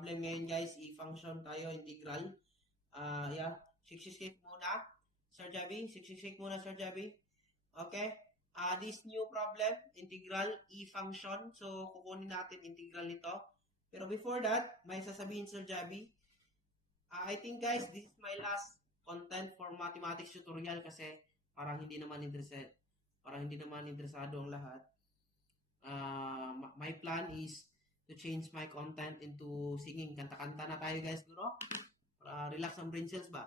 problem ngayon guys, i-function tayo, integral. Yeah, shake muna. Sir Javi, shake muna Sir Javi. Okay? This new problem, integral e-function. So, kukunin natin integral nito. Pero before that, may sasabihin Sir Javi. I think guys, this is my last content for mathematics tutorial kasi parang hindi naman interesado ang lahat. My plan is to change my content into singing. Kanta-kanta na tayo guys, guro. Para relax ang brain cells ba?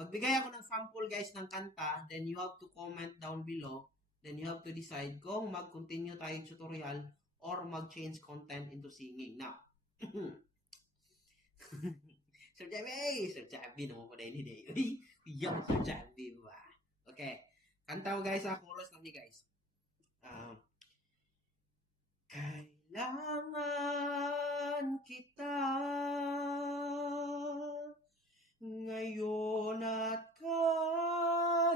Magbigay ako ng sample guys ng kanta, then you have to comment down below. Then you have to decide kung mag-continue tayo tutorial or mag-change content into singing. Now, Sir Javi naman po na ini day. Uy, Sir Javi ba? Okay. Kanta ko guys, chorus lang ni guys. Kailangan kita ngayon at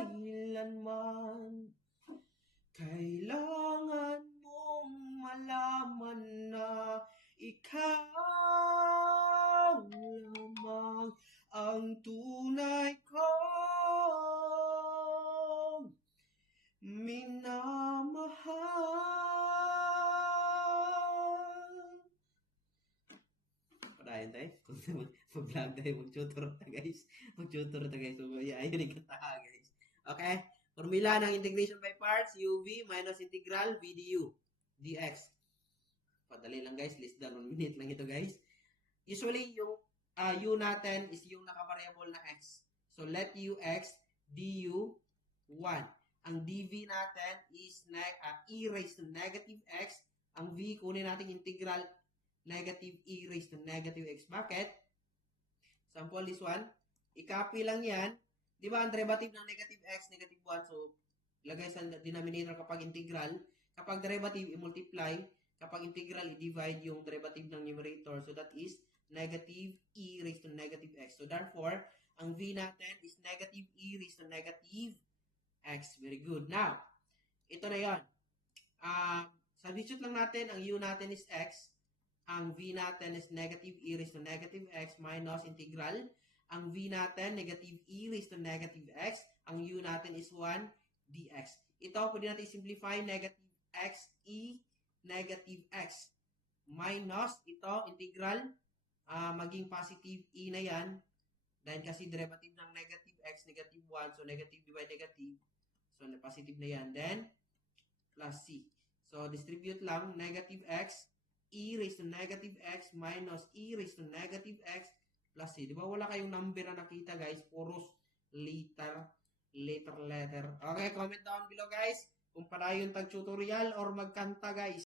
kailanman. Kailangan mong malaman na ikaw lamang ang tunay kong minamahal. Padayon tayo. Mag-vlog tayo. Mag-tutor ta guys. So, ayun yung kanta guys. Okay? Formula ng integration by parts, UV minus integral v du dx. Padali lang guys, less than 1 minute lang ito guys. Usually, yung u natin is yung naka-variable na x. So, let ux du 1. Ang dv natin is e raised to negative x. Ang v, kunin natin integral negative e raised to negative x. Bakit? Sample this one. I-copy lang yan. Di ba, ang derivative ng negative x, negative 1. So, lagay sa denominator kapag integral. Kapag derivative, i-multiply. Kapag integral, i-divide yung derivative ng numerator. So, that is negative e raised to negative x. So, therefore, ang v natin is negative e raised to negative x. Very good. Now, ito na yun. Substitute lang natin, ang u natin is x. Ang v natin is negative e raised to negative x minus integral. Ang v natin, negative e raised to negative x. Ang u natin is 1 dx. Ito, pwede natin simplify negative x e negative x. Minus, ito, integral, maging positive e na yan. Dahil kasi derivative ng negative x, negative 1. So, negative divide negative. So, positive na yan. Then, plus c. So, distribute lang, negative x, e raised to negative x minus e raised to negative x plus c. Di ba wala kayong number na nakita guys? Puros letter. Okay, comment down below guys kung padayon tag tutorial or magkanta guys.